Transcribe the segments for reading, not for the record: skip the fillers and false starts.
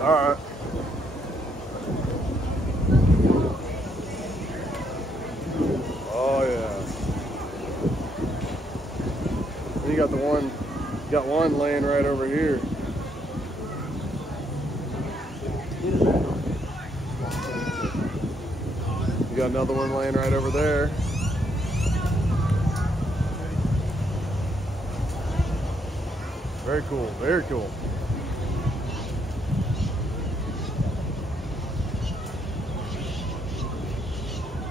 All right. Oh yeah. You got one laying right over here. You got another one laying right over there. Very cool, very cool.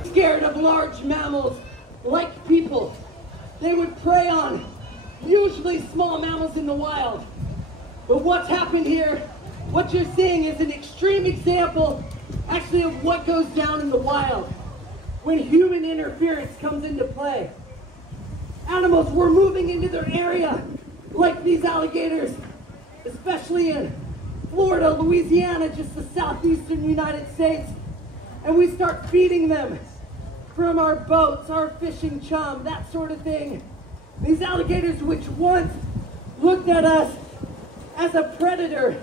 Scared of large mammals like people. They would prey on usually small mammals in the wild. But what's happened here, what you're seeing is an extreme example actually of what goes down in the wild when human interference comes into play. Animals were moving into their area, like these alligators, especially in Florida, Louisiana, just the southeastern United States, and we start feeding them from our boats, our fishing chum, that sort of thing. These alligators, which once looked at us as a predator,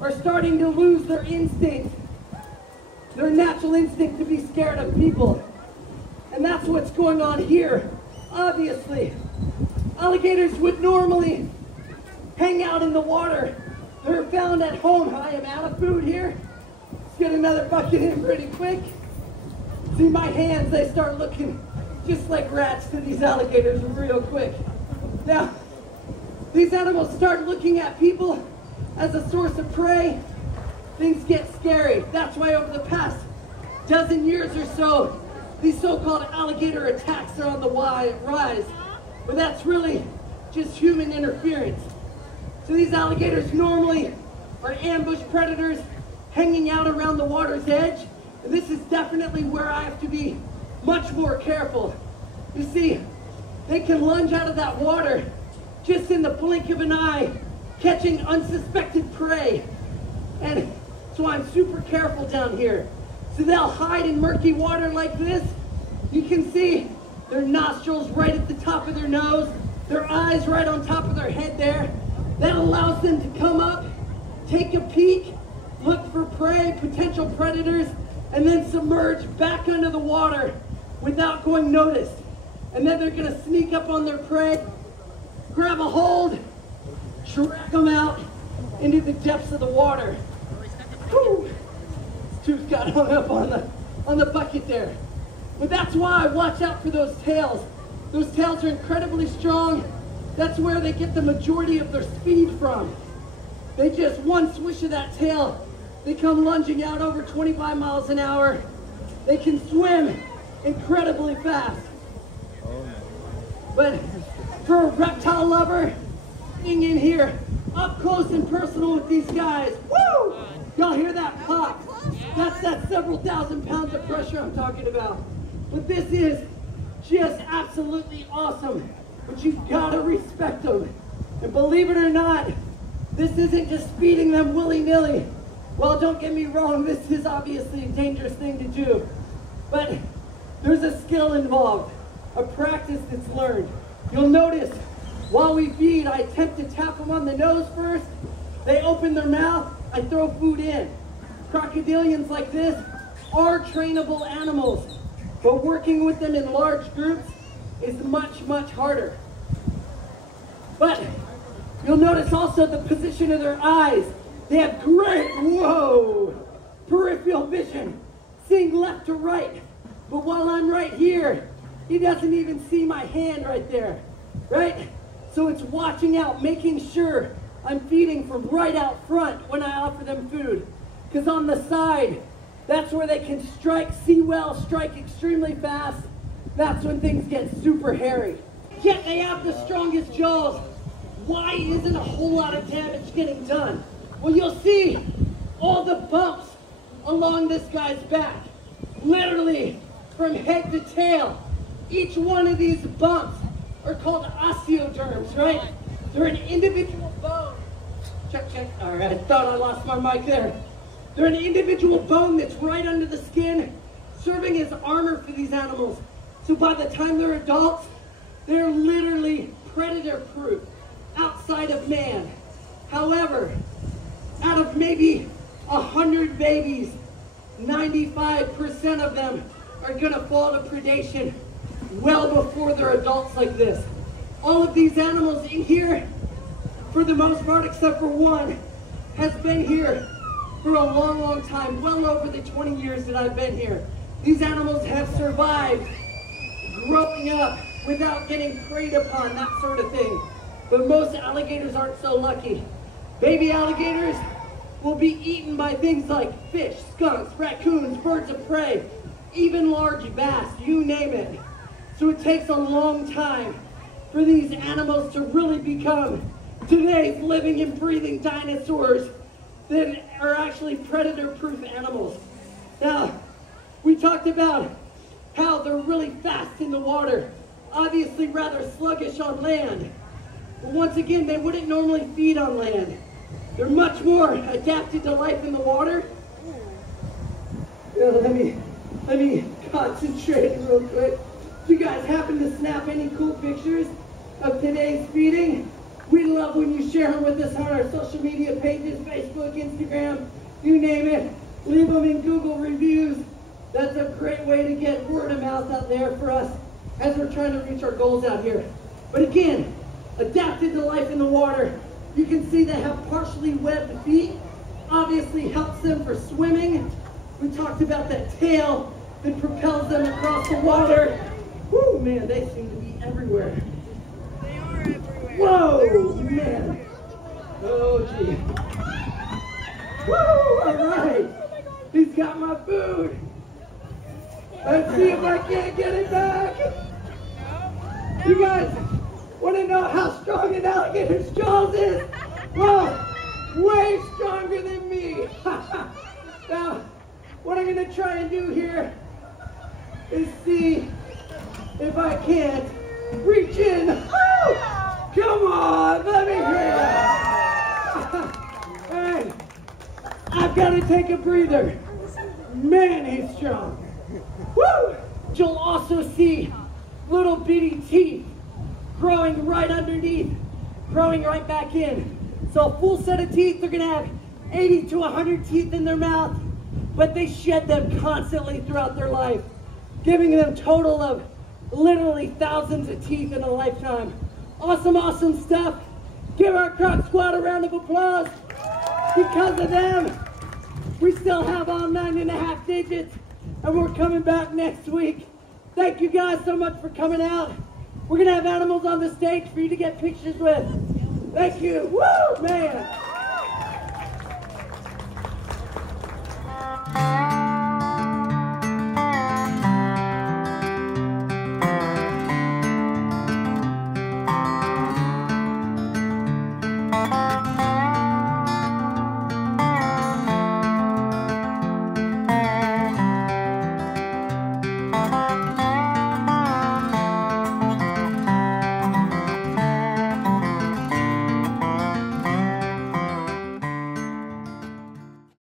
are starting to lose their instinct, their natural instinct to be scared of people. And that's what's going on here, obviously. Alligators would normally hang out in the water. They're found at home. I am out of food here. Let's get another bucket in pretty quick. See my hands, they start looking just like rats to these alligators real quick. Now, these animals start looking at people as a source of prey. Things get scary. That's why over the past dozen years or so, these so-called alligator attacks are on the rise. But that's really just human interference. So these alligators normally are ambush predators hanging out around the water's edge. And this is definitely where I have to be much more careful. You see, they can lunge out of that water just in the blink of an eye, catching unsuspected prey. And so I'm super careful down here. So they'll hide in murky water like this. You can see their nostrils right at the top of their nose, their eyes right on top of their head there. That allows them to come up, take a peek, look for prey, potential predators, and then submerge back under the water without going noticed. And then they're gonna sneak up on their prey, grab a hold, track them out into the depths of the water. Whew. This tooth got hung up on the bucket there. But that's why I watch out for those tails. Those tails are incredibly strong. That's where they get the majority of their speed from. They just, one swish of that tail, they come lunging out over 25 miles an hour. They can swim incredibly fast. But for a reptile lover, being in here, up close and personal with these guys, woo! Y'all hear that pop? That's that several thousand pounds of pressure I'm talking about. But this is just absolutely awesome. But you've got to respect them. And believe it or not, this isn't just feeding them willy-nilly. Well, don't get me wrong, this is obviously a dangerous thing to do. But there's a skill involved, a practice that's learned. You'll notice while we feed, I attempt to tap them on the nose first. They open their mouth, I throw food in. Crocodilians like this are trainable animals, but working with them in large groups is much, much harder. But you'll notice also the position of their eyes. They have great, whoa, peripheral vision, seeing left to right. But while I'm right here, he doesn't even see my hand right there, right? So it's watching out, making sure I'm feeding from right out front when I offer them food. Because on the side, that's where they can strike, see well, strike extremely fast. That's when things get super hairy. Yet they have the strongest jaws. Why isn't a whole lot of damage getting done? Well, you'll see all the bumps along this guy's back. Literally, from head to tail. Each one of these bumps are called osteoderms, right? They're an individual bone. Check, check. All right, I thought I lost my mic there. They're an individual bone that's right under the skin, serving as armor for these animals. So by the time they're adults, they're literally predator-proof outside of man. However, out of maybe 100 babies, 95% of them are gonna fall to predation well before they're adults like this. All of these animals in here, for the most part, except for one, has been here for a long, long time, well over the 20 years that I've been here. These animals have survived growing up without getting preyed upon, that sort of thing. But most alligators aren't so lucky. Baby alligators will be eaten by things like fish, skunks, raccoons, birds of prey, even large bass, you name it. So it takes a long time for these animals to really become today's living and breathing dinosaurs that are actually predator-proof animals. Now, we talked about how they're really fast in the water, obviously rather sluggish on land. But once again, they wouldn't normally feed on land. They're much more adapted to life in the water. Let me concentrate real quick. If you guys happen to snap any cool pictures of today's feeding, we love when you share them with us on our social media pages, Facebook, Instagram, you name it. Leave them in Google reviews. That's a great way to get word of mouth out there for us as we're trying to reach our goals out here. But again, adapted to life in the water. You can see they have partially webbed feet. Obviously helps them for swimming. We talked about that tail that propels them across the water. Woo, man, they seem to be everywhere. They are everywhere. Whoa, man. Oh, gee. Woo, all right. He's got my food. Let's see if I can't get it back. You guys want to know how strong an alligator's jaws is? Well, way stronger than me. Now, what I'm going to try and do here is see if I can't reach in. Woo! Come on, let me hear it. Hey, I've got to take a breather. Man, he's strong. Woo! You'll also see little bitty teeth growing right underneath, growing right back in. So a full set of teeth, they're gonna have 80 to 100 teeth in their mouth, but they shed them constantly throughout their life, giving them a total of literally thousands of teeth in a lifetime. Awesome, awesome stuff. Give our Croc Squad a round of applause. Because of them, we still have all 9.5 digits, and we're coming back next week. Thank you guys so much for coming out. We're gonna have animals on the stage for you to get pictures with. Thank you. Woo, man.